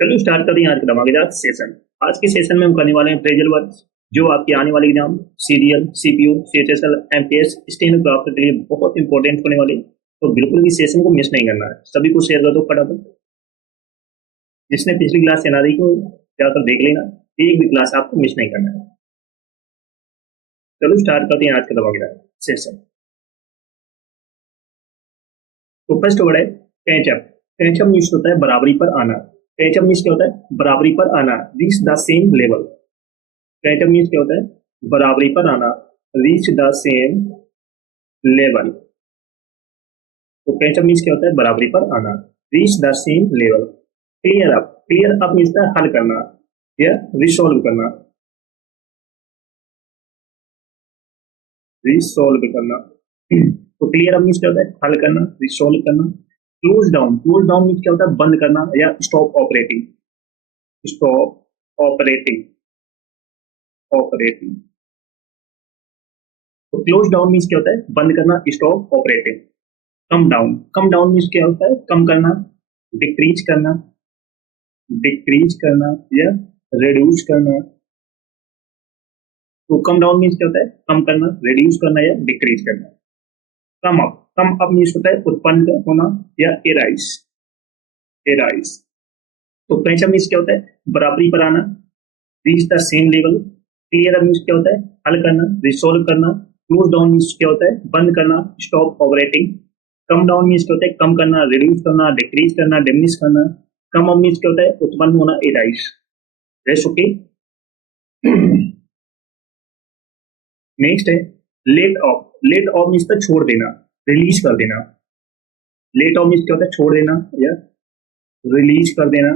चलो स्टार्ट करते हैं आज का धमाकेदार सेशन। आज के सेशन में हम करने वाले हैं फ्रेजल वर्ड्स, जो आपके आने वाले exam serial, CPU, CHSL, MPS, stenographer के लिए बहुत इंपॉर्टेंट होने वाले। तो बिल्कुल भी सेशन को मिस नहीं करना है। सभी को शेयर कर दो फटाफट। जिसने पिछली क्लास से ना देखी हो जाकर देख लेना, एक भी क्लास आपको मिस नहीं करना है। चलो स्टार्ट करते हैं आज का धमाकेदार सेशन। तो फर्स्ट वर्ड है कैचअप। कैचअप मीन्स होता है बराबरी पर आना। कैचअप मीन्स क्या होता है? बराबरी पर आना, reach the same level. Catch up means क्या होता है? बराबरी पर आना, रीच द सेम लेवल। तो कैचअप मीन्स क्या होता है? बराबरी पर आना, reach the same level. Clear up. Clear up means है हल करना या रिसॉल्व करना, रिसॉल्व करना। तो क्लियर अप मीन्स क्या होता है? हल करना, रिसॉल्व करना। Close down. Close down means क्या होता है? बंद करना या stop operating, stop operating, operating. तो क्लोज डाउन मीन्स क्या होता है? बंद करना, stop operating. Come down. Come down means क्या होता है? कम करना, डिक्रीज करना, डिक्रीज करना या रिड्यूस करना। तो कम डाउन मीन्स क्या होता है? कम करना, रिड्यूस करना या डिक्रीज करना। Come up. Come up means होता है उत्पन्न होना या एराइज, एराइज। तो कैचअप मीन्स क्या होता है? बराबरी पर आना, reach the same level. Clear up means क्या होता है? हल करना, रिसॉल्व करना। क्लोज डाउन मीन्स क्या होता है? बंद करना, stop operating. Come down means क्या होता है? कम करना, रिड्यूस करना, डिक्रीज करना, डिमिनिश करना। कम अप मीन्स क्या होता है? उत्पन्न होना, एराइज। Rest okay. नेक्स्ट है let off. Let off means तो छोड़ देना, रिलीज कर देना। लेट ऑफ मीन्स क्या होता है? छोड़ देना या रिलीज कर देना।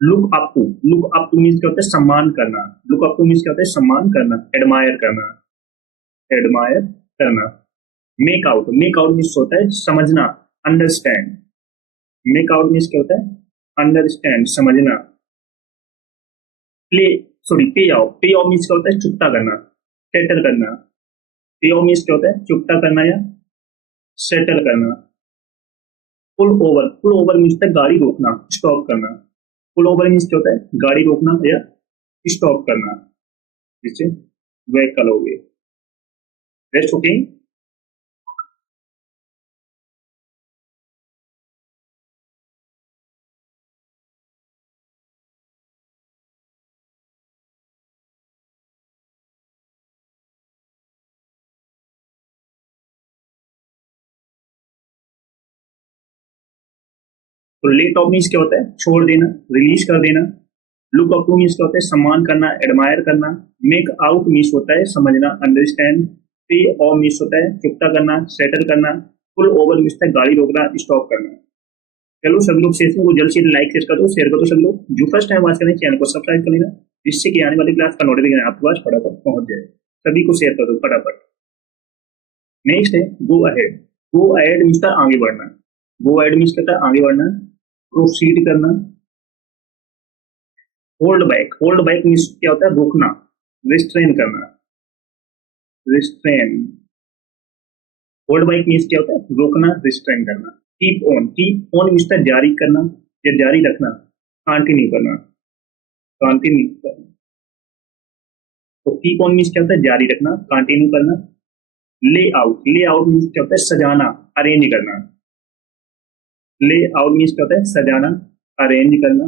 Look up to. Look up to means क्या होता है? सम्मान करना। लुक अप टू मीन्स क्या होता है? सम्मान करना, एडमायर करना, एडमायर करना। Make out. Make out means होता है समझना, अंडरस्टैंड। मेक आउट मीन्स क्या होता है? अंडरस्टैंड, समझना। प्ले सॉरी पे ऑफ। पे ऑफ मीन्स क्या होता है? चुकता करना, सेटल करना। पे ऑफ मीन्स क्या होता है? चुकता करना या सेटल करना। Pull over. Pull over means होता है गाड़ी रोकना, स्टॉप करना। पुल ओवर मीन्स क्या होता है? गाड़ी रोकना या स्टॉप करना, जिससे व्हीकल हो गए। Rest okay. तो लेट ऑफ मीन्स क्या होता है? छोड़ देना, रिलीज कर देना। लुक अप टू मीन्स क्या होता है? सम्मान करना, एडमायर करना। मेक आउट मीन्स होता है समझना, अंडरस्टैंड। पे ऑफ मीन्स होता है चुकता करना, सेटल करना। पुल ओवर मीन्स होता है गाड़ी रोकना, स्टॉप करना। चलो सभी लोग सेशन को जल्द से जल्द लाइक कर दो, शेयर कर दो। सभी लोग जो फर्स्ट टाइम वाच करें चैनल को सब्सक्राइब कर लेना, जिससे कि आने वाली क्लास का नोटिफिकेशन आपके पास फटाफट पहुंच जाए। सभी को शेयर कर दो फटाफट। नेक्स्ट है go ahead. Go ahead means आगे बढ़ना। गो अहेड मीन्स कहता है आगे बढ़ना, प्रोसीड करना। Hold back. Hold back means क्या होता है? रोकना, रिस्ट्रेन करना, रिस्ट्रेन। होल्ड बैक मीन्स क्या होता है? रोकना, रिस्ट्रेन करना। Keep on. Keep on means जारी करना या जारी रखना, कंटिन्यू करना, कंटिन्यू करना। तो कीप ऑन मीन्स क्या होता है? जारी रखना, कंटिन्यू करना। ले आउट। ले आउट मीन्स क्या होता है? सजाना, अरेंज करना। ले आउट मीन्स क्या होता है? सजाना, अरेंज करना।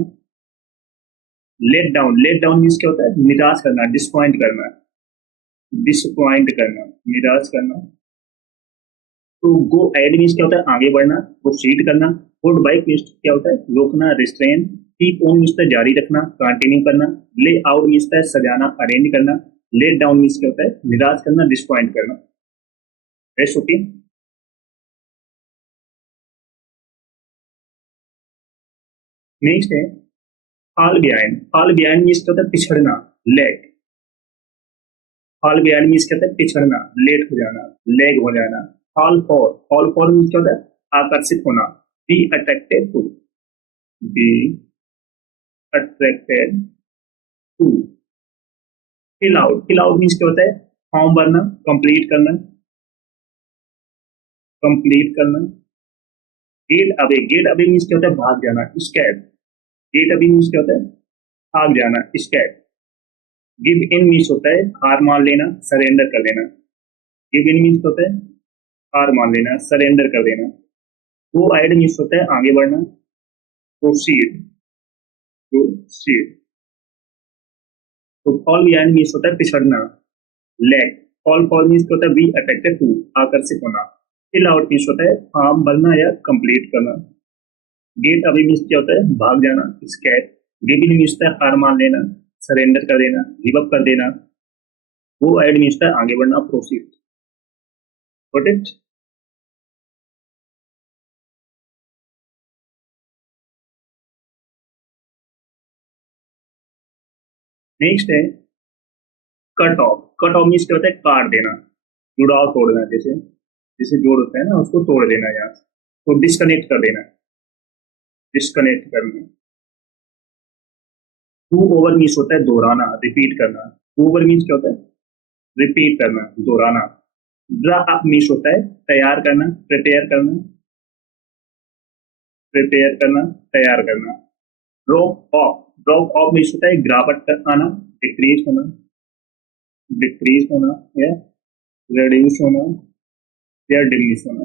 Let down. Let down means क्या होता है? निराश करना, डिसपॉइंट करना, डिसपॉइंट करना, निराश करना। तो गो एड मीन्स क्या होता है? आगे बढ़ना, प्रोसीड करना। होल्ड बैक मीन्स क्या होता है? रोकना, रिस्ट्रेन। कीप ऑन मीन्स जारी रखना, कंटिन्यू करना। ले आउट मीन्स सजाना, अरेंज करना। लेट डाउन मीन्स क्या होता है? निराश करना, डिसपॉइंट करना। Rest okay. नेक्स्ट है fall behind. Fall behind means क्या होता है? पिछड़ना, लेट। फॉल बिहाइंड मीन्स क्या होता है? पिछड़ना, लेट हो जाना, लेग हो जाना। Fall for. Fall for means क्या होता है? आकर्षित होना, be attracted to, be attracted to. Fill out. Fill out means क्या होता है? फॉर्म भरना, कंप्लीट करना, कंप्लीट करना। Get away. Get away means क्या होता है? भाग जाना, स्कैप, गेट अभी मीन्स क्या होता है, भाग जाना, स्कैप। गिव इन मीन्स होता है हार मान लेना, सरेंडर कर देना। गिव इन मीन्स होता है हार मान लेना, सरेंडर कर देना। गो अहेड मीन्स होता है आगे बढ़ना, प्रोसीड, प्रोसीड। तो फॉल बिहाइंड मीन्स होता है पिछड़ना, लैग। फॉल फॉल मीन्स होता है बी अट्रैक्टेड टू, आकर्षित होना। फिल आउट मीन्स होता है फॉर्म भरना या कंप्लीट करना। गेट अभी मीन्स क्या होता है, भाग जाना, स्कैप। गिव इन मीन्स होता है हार मान लेना, सरेंडर कर देना, गिव अप कर देना। गो अहेड मीन्स होता है आगे बढ़ना, प्रोसीड। Got it? नेक्स्ट है cut off. Cut off means क्या होता है, काट देना, जुड़ाव तोड़ना। जैसे जैसे जोड़ होता है ना, उसको तोड़ देना यहाँ से। तो डिस्कनेक्ट कर देना, डिस्कनेक्ट करना। टू ओवर मीन्स होता है दोहराना, रिपीट करना। टू ओवर मीन्स क्या होता है, रिपीट करना, दोहराना। ड्रा अप मीन्स होता है तैयार करना, प्रिपेयर करना, प्रिपेयर करना, तैयार करना। Drop of, drop of means होता है गिरावट तक आना, डिक्रीज होना, डिक्रीज होना या रिड्यूस होना या डिमिनिश होना।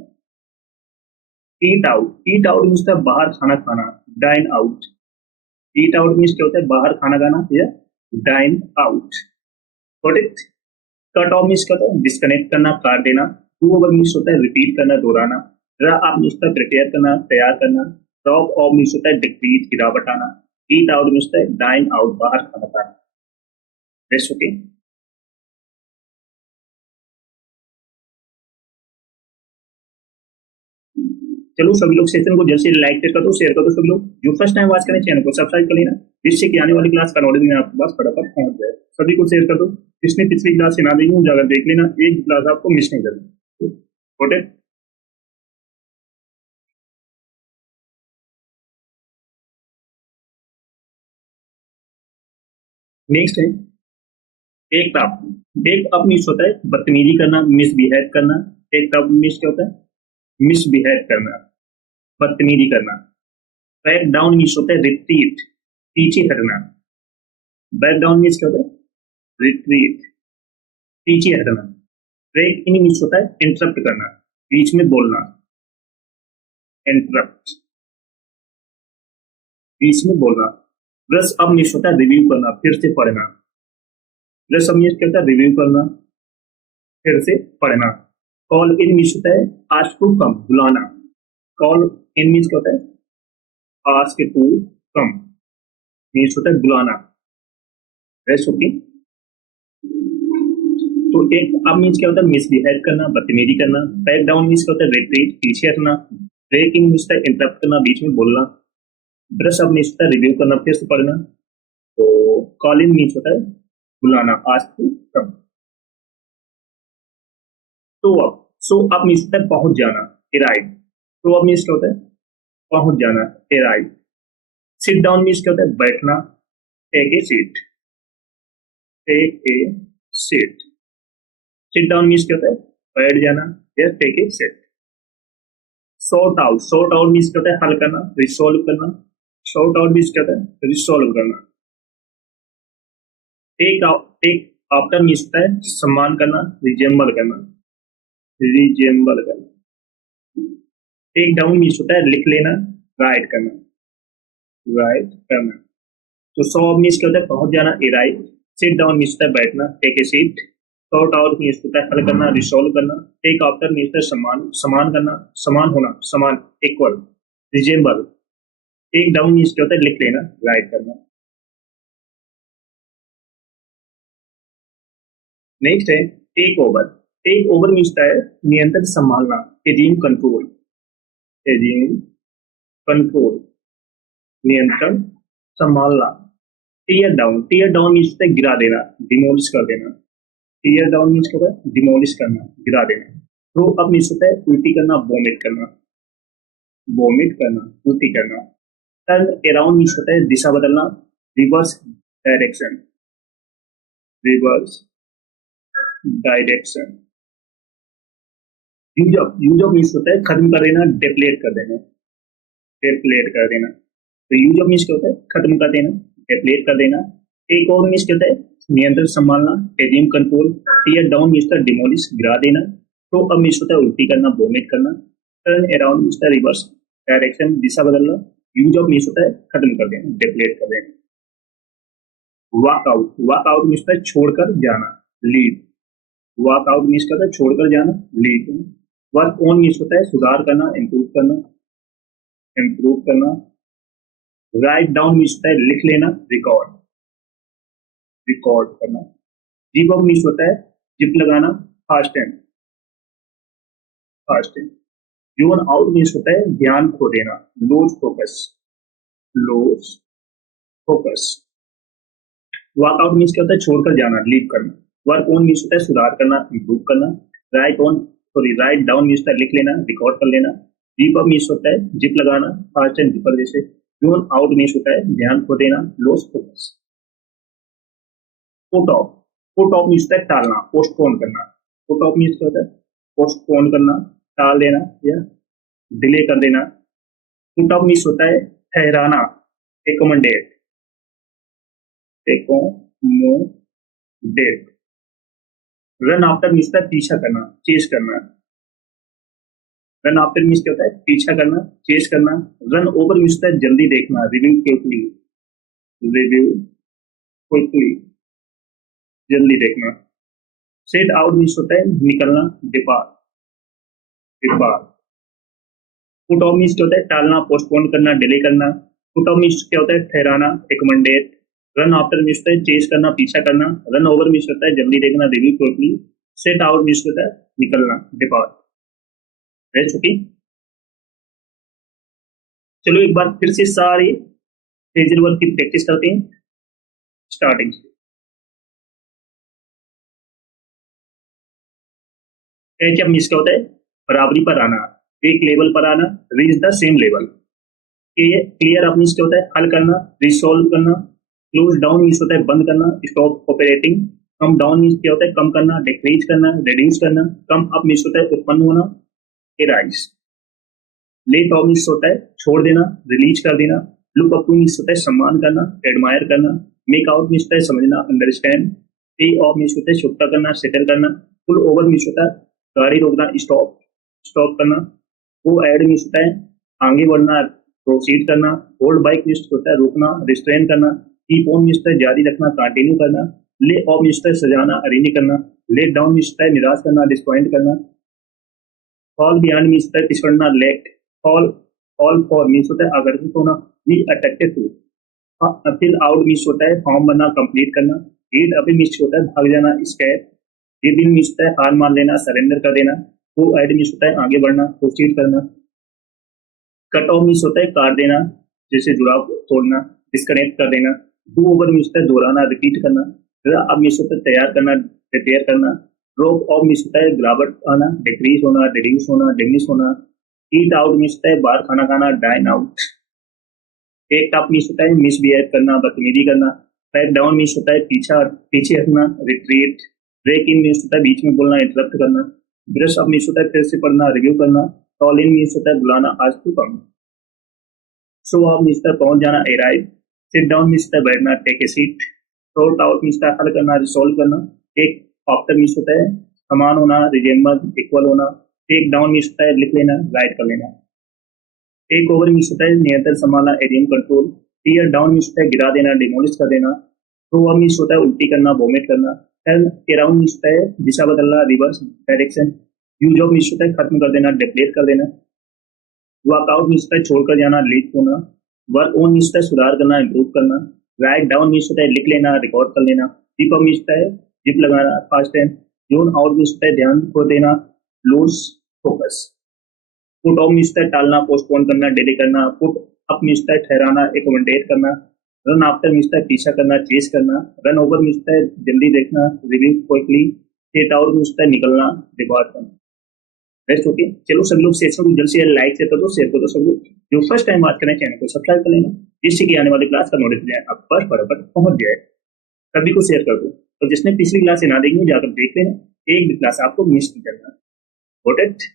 Eat out, eat out means होता है बाहर खाना खाना, dine out. Eat out means क्या होता है, बाहर खाना खाना या dine out. Got it? Cut off means क्या होता है, डिस्कनेक्ट करना, काट देना। टू ओवर मीन्स होता है रिपीट करना, दोहराना। ड्रा अप मीन्स होता है प्रिपेयर करना, तैयार करना। ड्रॉप ऑफ मीन्स होता है डिक्रीज, गिरावट आना। ईट आउट मीन्स होता है डाइन आउट, बाहर खाना खाना। Rest okay? चलो सभी लोग सेशन को जल्द से लाइक कर दो, शेयर कर दो। सभी लोग जो फर्स्ट टाइम वॉच करें चैनल को सब्सक्राइब कर लेना, जिससे कि आने वाली क्लास का नोटिफिकेशन आपके पास फटाफट पहुंच जाए। सभी को शेयर कर दो। जिसने पिछली क्लास से ना देखी जाकर देख लेना, एक क्लास आपको मिस नहीं करनी। ओके? नेक्स्ट है एक अप। एक अप मीन्स होता है बदतमीजी करना, मिसबिहेव करना। एक अप मीन्स क्या होता है, मिसबिहेव करना, बदतमीजी करना। बैक डाउन मीन्स होता है रिट्रीट, पीछे हटना। बैक डाउन मीन्स क्या होता है, रिट्रीट, पीछे हटना। ब्रेक इन मीन्स होता है इंटरप्ट करना, बीच में बोलना, इंटरप्ट, बीच में बोलना। ब्रश अप मीन्स होता है रिव्यू करना, फिर से पढ़ना। ब्रश अप मीन्स क्या होता है, रिव्यू करना, फिर से पढ़ना। कॉल इन मीन्स होता है आस्क टू कम, बुलाना। कॉल इन मीन्स क्या होता है, आस्क टू कम मीन्स होता है बुलाना। Rest okay? तो एक अब मीन्स क्या होता है, मिसबिहेव करना, बदतमीजी करना। बैक डाउन मीन्स क्या होता है, रिट्रीट, पीछे हटना। ब्रेक इन मीन्स होता है इंटरप्ट करना, बीच में बोलना। ब्रश अप मीन्स होता है रिव्यू करना, फिर से पढ़ना। तो कॉल इन मीन्स होता है बुलाना, ask to come. Show up, show up means होता है पहुंच जाना, अराइव। शो अप मीन्स क्या होता है, पहुंच जाना, अराइव। सिट डाउन मीन्स क्या होता है, बैठना, take a seat, take a seat. Sit down means क्या होता है, बैठ जाना या take a seat. Sort out, sort out means क्या होता है, हल करना, रिसॉल्व करना। सॉर्ट आउट मीन्स क्या होता है, रिसॉल्व करना। Take out, take after means होता है सम्मान करना, रिजेंबल करना, रिजेंबल करना। टेक डाउन मीन्स होता है लिख लेना, राइट करना, राइट करना। तो सॉ मीन्स क्या होता है, पहुंच जाना, अराइव। सिट डाउन मीन्स होता है बैठना, take a seat. Sort out means होता है हल करना, रिसॉल्व करना। टेक आफ्टर मीन्स होता है सम्मान, समान करना, समान होना, समान, equal, resemble. Take down means क्या होता है, लिख लेना, राइट करना। नेक्स्ट है take over. Take over means होता है नियंत्रण संभालना, एज्यूम कंट्रोल, एज्यूम कंट्रोल, नियंत्रण संभालना। Tear down, tear down means होता है गिरा देना, डिमोलिश कर देना। टीयर डाउन मीन्स क्या होता है, डिमोलिश करना, गिरा देना। थ्रो अप मीन्स होता है उल्टी करना, वोमिट करना, वोमिट करना, उल्टी करना। टर्न अराउंड मीन्स होता है दिशा बदलना, reverse direction, reverse direction. Use up, use up means होता है खत्म कर देना, डेप्लेट कर देना, डेप्लेट कर देना। तो यूज ऑफ मीन्स क्या होता है, खत्म कर देना, डेप्लेट कर देना। एक और मीन्स क्या होता है, नियंत्रण संभालना, assume control. Tear down means demolish, गिरा देना। तो अब मीन्स होता है उल्टी करना, वोमिट करना। Turn around means reverse, direction, दिशा बदलना। यूज ऑफ मीन्स होता है खत्म कर देना, डेप्लेट कर देना। वॉकआउट, वॉकआउट मीन्स होता है छोड़कर जाना, लीव। वॉकआउट मीन्स होता है छोड़कर जाना, लीव। वर्क ऑन मीन्स होता है सुधार करना, इम्प्रूव करना, इम्प्रूव करना। राइट डाउन मीन्स होता है लिख लेना, रिकॉर्ड, रिकॉर्ड करना। जिप अप मीन्स होता है जिप लगाना, fast and, fast and. Zone out means होता है ध्यान खो देना, loose focus, loose focus. Walkout means क्या होता है छोड़कर जाना, लीव करना। वर्क ऑन मीन्स होता है सुधार करना, इम्प्रूव करना। Right on sorry write down means होता है लिख लेना, रिकॉर्ड कर लेना। जिप अप मीन्स होता है जिप लगाना, फास्ट एंड जिपर जैसे। जोन आउट मीन्स होता है ध्यान खो देना, loss focus. Put off, put off means होता है टालना, पोस्टपोन करना। पुट ऑफ मीन्स क्या होता है पोस्टपोन करना, टाल देना या डिले कर देना। पुट ऑफ मीन्स होता है ठहराना, accommodate, accommodate. Run after means होता है पीछा करना, चेस करना। रन आफ्टर मीन्स क्या होता है पीछा करना, चेस करना। रन ओवर मीन्स होता है जल्दी देखना, रिव्यू क्विकली, रिव्यू क्विकली, जल्दी देखना। सेट आउट मीन्स होता है निकलना, depart, depart. Put off means क्या होता है टालना, पोस्टपोन करना, डिले करना। पुट ऑफ मीन्स क्या होता है ठहराना, एकोमोडेट। रन आफ्टर मीन्स होता है चेस करना, पीछा करना। रन ओवर मीन्स होता है जल्दी देखना, review quickly. Set out means होता है निकलना, डिपार्ट। रह चुकी। चलो एक बार फिर से सारे फ्रेजल वर्ब की प्रैक्टिस करते हैं स्टार्टिंग से। कैच अप मीन्स क्या होता है बराबरी पर आना, एक लेवल पर आना, reach the same level. Clear up means क्या होता है हल करना, रिसॉल्व करना। क्लोज डाउन मीन्स होता है बंद करना, stop operating. Come down means क्या होता है कम करना, डिक्रीज करना, रिड्यूस करना। कम अप मीन्स होता है उत्पन्न होना, राइज। लेट ऑफ मीन्स होता है छोड़ देना, रिलीज कर देना। लुक अप टू मीन्स होता है सम्मान करना, एडमायर करना। मेक आउट मीन्स होता है समझना, अंडरस्टैंड। पे ऑफ मीन्स होता है चुकता करना, सेटल करना। फुल ओवर मीन्स होता है गाड़ी रोकना, स्टॉप, स्टॉप करना। वो एड मीन्स होता है आगे बढ़ना, प्रोसीड करना। होल्ड बाइक मीन्स होता है रोकना, रिस्ट्रेन करना। कीप ऑन मीन्स होता है जारी रखना, कंटिन्यू करना। ले ऑफ मीन्स होता है सजाना, अरेंज करना। लेट डाउन मीन्स होता है निराश करना, डिसपॉइंट करना। फॉल बिहाइंड मीन्स होता है पिछड़ना, late. Fall, fall for means होता है आकर्षित होना, be attracted to. Fill out means होता है फॉर्म बनना, कंप्लीट करना। रीड अभी मीन्स होता है भाग जाना, स्कैप। गिव इन मीन्स होता है हार मान लेना, सरेंडर कर देना। गो एड मीन्स होता है आगे बढ़ना, प्रोसीड करना। कट ऑफ मीन्स होता है काट देना, जैसे जुड़ाव तोड़ना, डिस्कनेक्ट कर देना। डू ओवर मीन्स होता है दोहराना, रिपीट करना। अब मीन्स होता है तैयार करना, प्रिपेयर करना। ड्रॉप ऑफ मीन्स होता है गिरावट आना, डिक्रीज होना, रिड्यूस होना, डिमिनिश होना। ईट आउट मीन्स होता है बाहर खाना खाना, dine out. Take up means होता है मिसबिहेव करना, बदतमीजी करना। बैक डाउन मीन्स होता है पीछा, पीछे हटना, रिट्रीट। ब्रेक इन मीन्स होता है बीच में बोलना, इंटरप्ट करना। ब्रश अप मीन्स होता है फिर से पढ़ना, रिव्यू करना। कॉल इन मीन्स होता है बुलाना, आज तू कम। सो ऑफ मीन्स होता है पहुंच जाना, अराइव। सिट डाउन मीन्स होता है बैठना, take a seat. Sort out means होता है हल करना, रिसॉल्व करना। टेक आफ्टर मीन्स होता है समान होना, रिजेम्बल, इक्वल होना। टेक डाउन मीन्स होता है लिख लेना, राइट कर लेना। टेक ओवर मीन्स होता है नियंत्रण संभालना, एरियम कंट्रोल। टीयर डाउन मीन्स होता है गिरा देना, डिमोलिश कर देना। थ्रो अप मीन्स होता है उल्टी करना, वोमिट करना। टर्न अराउंड मीन्स होता है दिशा बदलना, reverse, direction. Use of means होता है खत्म कर देना, डिप्लेट कर देना। वर्कआउट मीन्स होता है छोड़कर जाना, लीड होना। वर्क ऑन मीन्स होता है सुधार करना, इंप्रूव करना। राइट डाउन मीन्स होता है लिख लेना, रिकॉर्ड कर लेना। जिप अप मीन्स होता है जिप लगाना, fast and. Zone out means होता है ध्यान खो देना, loose focus. Put off means होता है टालना, पोस्टपोन करना, डिले करना। पुट अप मीन्स होता है ठहराना, एकोमोडेट करना। रन आफ्टर मीन्स होता है पीछा करना, चेस करना। रन ओवर मीन्स होता है जल्दी देखना, review quickly. Set out means होता है निकलना, डिपार्ट करना। Best okay. चलो सभी लोग सेशन को जल्द से जल्द लाइक कर दो, शेयर कर दो। सब लोग जो फर्स्ट टाइम बात करें चैनल को सब्सक्राइब कर लेना, जिससे कि आने वाली क्लास का नोटिफिकेशन आप पर फटाफट पहुंच जाए। सभी को शेयर कर दो, तो जिसने पिछली क्लास से ना देखी जाकर देख लेना, एक भी क्लास आपको मिस नहीं करना। Got it?